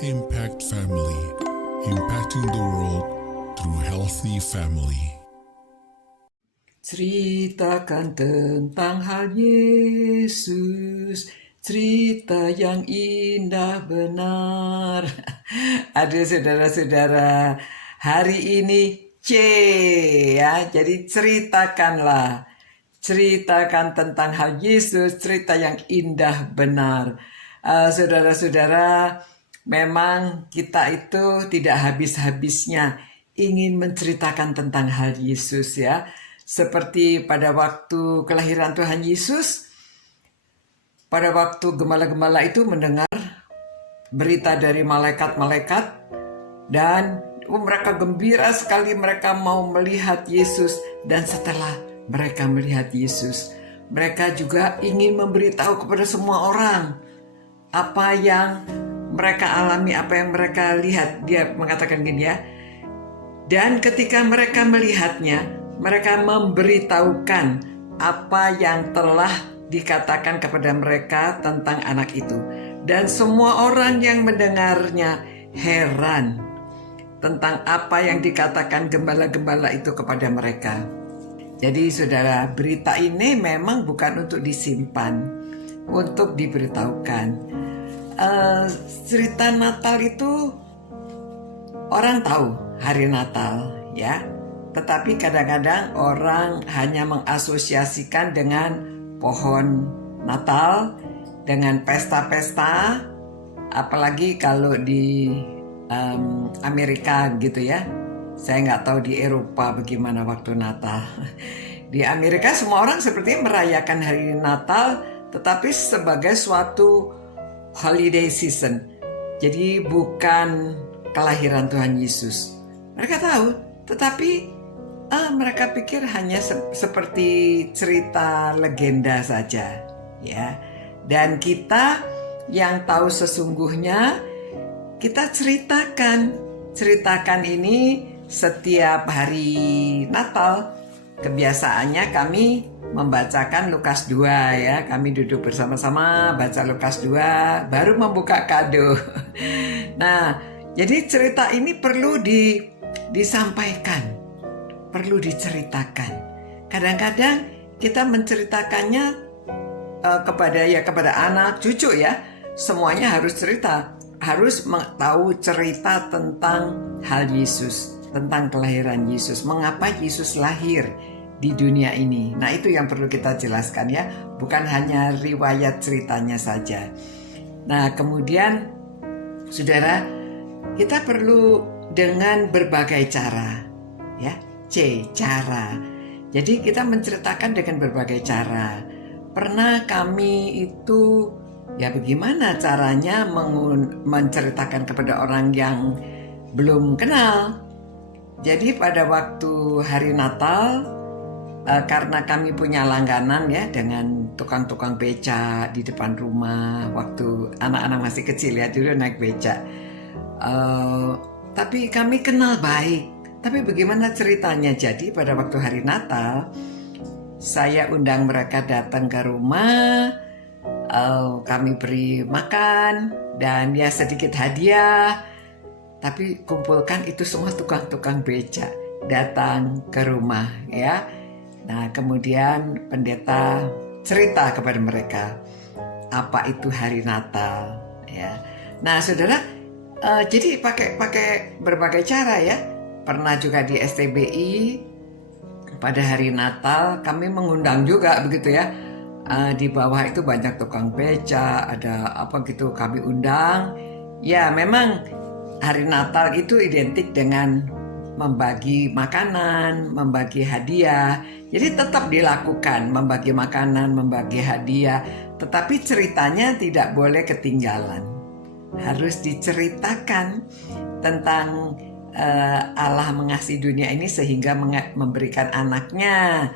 Impact Family, impacting the world through healthy family. Ceritakan tentang hal Yesus, cerita yang indah benar. Aduh saudara-saudara, hari ini C ya, jadi ceritakan tentang hal Yesus, cerita yang indah benar. Saudara-saudara, memang kita itu tidak habis-habisnya ingin menceritakan tentang hal Yesus ya. Seperti pada waktu kelahiran Tuhan Yesus, pada waktu gembala-gembala itu mendengar berita dari malaikat-malaikat dan mereka gembira sekali, mereka mau melihat Yesus. Dan setelah mereka melihat Yesus, mereka juga ingin memberitahu kepada semua orang apa yang mereka alami, apa yang mereka lihat. Dia mengatakan gini ya, dan ketika mereka melihatnya, mereka memberitahukan apa yang telah dikatakan kepada mereka tentang anak itu. Dan semua orang yang mendengarnya heran tentang apa yang dikatakan gembala-gembala itu kepada mereka. Jadi saudara, berita ini memang bukan untuk disimpan, untuk diberitahukan. Cerita Natal itu orang tahu hari Natal ya, tetapi kadang-kadang orang hanya mengasosiasikan dengan pohon Natal, dengan pesta-pesta, apalagi kalau di Amerika gitu ya. Saya nggak tahu di Eropa bagaimana waktu Natal. Di Amerika semua orang sepertinya merayakan hari Natal, tetapi sebagai suatu holiday season. Jadi bukan kelahiran Tuhan Yesus. Mereka tahu, tetapi mereka pikir hanya seperti cerita legenda saja, ya. Dan kita yang tahu sesungguhnya, kita ceritakan ini setiap hari Natal. Kebiasaannya kami membacakan Lukas 2 ya. Kami duduk bersama-sama baca Lukas 2, baru membuka kado. Nah, jadi cerita ini perlu disampaikan, perlu diceritakan. Kadang-kadang kita menceritakannya kepada anak, cucu ya. Semuanya harus cerita, harus tahu cerita tentang hal Yesus, tentang kelahiran Yesus, mengapa Yesus lahir di dunia ini. Nah, itu yang perlu kita jelaskan ya, bukan hanya riwayat ceritanya saja. Nah, kemudian saudara, kita perlu dengan berbagai cara ya. Cara. Jadi kita menceritakan dengan berbagai cara. Pernah kami itu ya, bagaimana caranya menceritakan kepada orang yang belum kenal. Jadi pada waktu hari Natal, karena kami punya langganan ya dengan tukang-tukang beca di depan rumah waktu anak-anak masih kecil ya, dulu naik beca. Tapi kami kenal baik. Tapi bagaimana ceritanya? Jadi pada waktu hari Natal, saya undang mereka datang ke rumah, kami beri makan dan ya sedikit hadiah. Tapi kumpulkan itu semua tukang-tukang beca datang ke rumah ya. Nah, kemudian pendeta cerita kepada mereka apa itu hari Natal ya. Nah, saudara, jadi pakai berbagai cara ya. Pernah juga di STBI pada hari Natal kami mengundang juga begitu ya. Di bawah itu banyak tukang beca, ada apa gitu, kami undang. Ya, memang hari Natal itu identik dengan membagi makanan, membagi hadiah. Jadi tetap dilakukan membagi makanan, membagi hadiah, tetapi ceritanya tidak boleh ketinggalan. Harus diceritakan tentang Allah mengasihi dunia ini sehingga memberikan anaknya.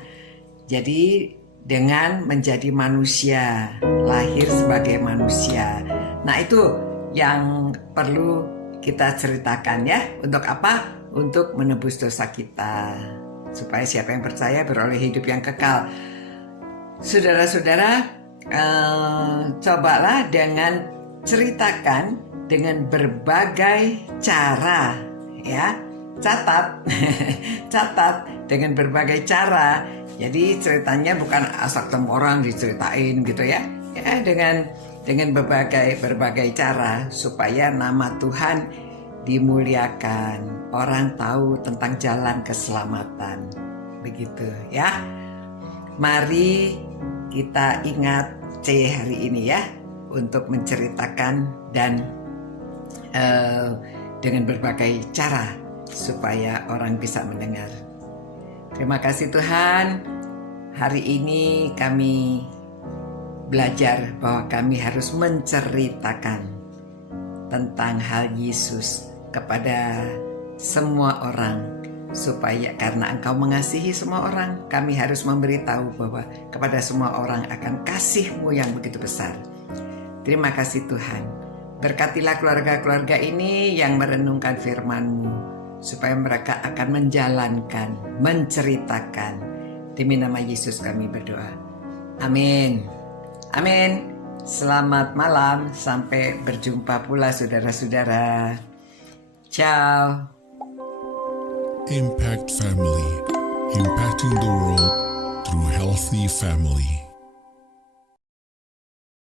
Jadi dengan menjadi manusia, lahir sebagai manusia. Nah, itu yang perlu kita ceritakan ya. Untuk apa? Untuk menebus dosa kita, supaya siapa yang percaya beroleh hidup yang kekal. Saudara-saudara, cobalah dengan ceritakan dengan berbagai cara, ya. Catat. Catat dengan berbagai cara. Jadi ceritanya bukan asal ketemu orang diceritain gitu ya. Ya, dengan berbagai cara supaya nama Tuhan dimuliakan, orang tahu tentang jalan keselamatan. Begitu ya. Mari kita ingat C hari ini ya, untuk menceritakan dan dengan berbagai cara supaya orang bisa mendengar. Terima kasih Tuhan. Hari ini kami belajar bahwa kami harus menceritakan tentang hal Yesus kepada semua orang, supaya karena Engkau mengasihi semua orang, kami harus memberitahu bahwa kepada semua orang akan kasih-Mu yang begitu besar. Terima kasih Tuhan. Berkatilah keluarga-keluarga ini yang merenungkan firman-Mu, supaya mereka akan menjalankan, menceritakan. Demi nama Yesus kami berdoa. Amin. Amin. Selamat malam. Sampai berjumpa pula saudara-saudara. Ciao. Impact Family, impacting the world through healthy family.